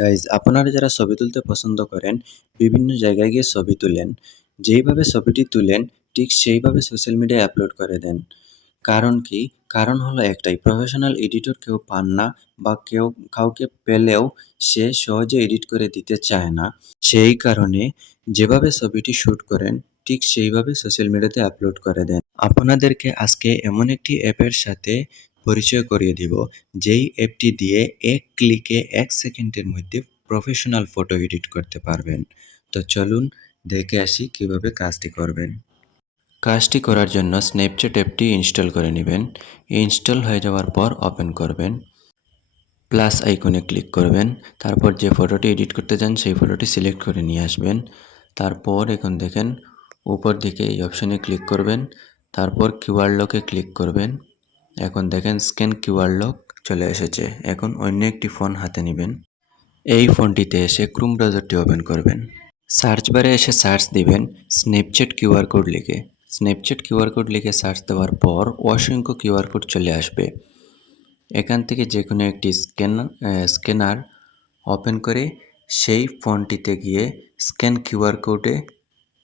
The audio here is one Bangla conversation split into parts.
গাইজ আপনারা যারা ছবি তুলতে পছন্দ করেন, বিভিন্ন জায়গায় গিয়ে ছবি তুলেন, যেইভাবে ছবিটি তুলেন ঠিক সেইভাবে সোশ্যাল মিডিয়ায় আপলোড করে দেন। কারণ কি? কারণ হলো একটাই, প্রফেশনাল এডিটর কেউ পান না বা কাউকে পেলেও সে সহজে এডিট করে দিতে চায় না। সেই কারণে যেভাবে ছবিটি শ্যুট করেন ঠিক সেইভাবে সোশ্যাল মিডিয়াতে আপলোড করে দেন। আপনাদেরকে আজকে এমন একটি অ্যাপের সাথে পরিচয় করিয়ে দিব, যেই অ্যাপটি দিয়ে এক ক্লিকে ১ সেকেন্ডের মধ্যে প্রফেশনাল ফটো এডিট করতে পারবেন। তো চলুন দেখে আসি কিভাবে কাজটি করবেন। কাজটি করার জন্য স্ন্যাপচ্যাট অ্যাপটি ইনস্টল করে নেবেন। ইনস্টল হয়ে যাওয়ার পর ওপেন করবেন, প্লাস আইকনে ক্লিক করবেন, তারপর যে ফটোটি এডিট করতে চান সেই ফটোটি সিলেক্ট করে নিয়ে আসবেন। তারপর এখন দেখেন উপর দিকে এই অপশনে ক্লিক করবেন, তারপর কিউআর লকে ক্লিক করবেন। এখন দেখেন স্ক্যান কিউআর লক চলে এসেছে। এখন অন্য একটি ফোন হাতে নেবেন, এই ফোনটিতে এসে ক্রোম ব্রাউজারটি ওপেন করবেন। সার্চ বারে এসে সার্চ দিবেন স্ন্যাপচ্যাট কিউআর কোড লিখে। স্ন্যাপচ্যাট কিউআর কোড লিখে সার্চ দেওয়ার পর অসংখ্য কিউআর কোড চলে আসবে। এখান থেকে যে কোনো একটি স্ক্যানার ওপেন করে সেই ফোনটিতে গিয়ে স্ক্যান কিউআর কোডে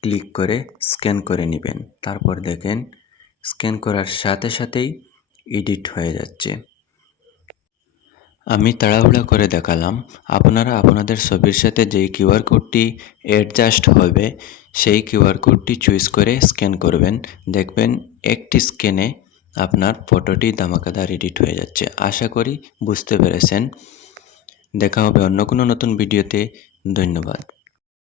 ক্লিক করে স্ক্যান করে নেবেন। তারপর দেখেন স্ক্যান করার সাথে সাথেই এডিট হয়ে যাচ্ছে। আমি তাড়াহুড়া করে দেখালাম, আপনারা আপনাদের ছবির সাথে যেই কিউআর কোডটি অ্যাডজাস্ট হবে সেই কিউআর কোডটি চুজ করে স্ক্যান করবেন। দেখবেন একটি স্ক্যানে আপনার ফটোটি ধামাকাদার এডিট হয়ে যাচ্ছে। আশা করি বুঝতে পেরেছেন। দেখা হবে অন্য কোনো নতুন ভিডিওতে। ধন্যবাদ।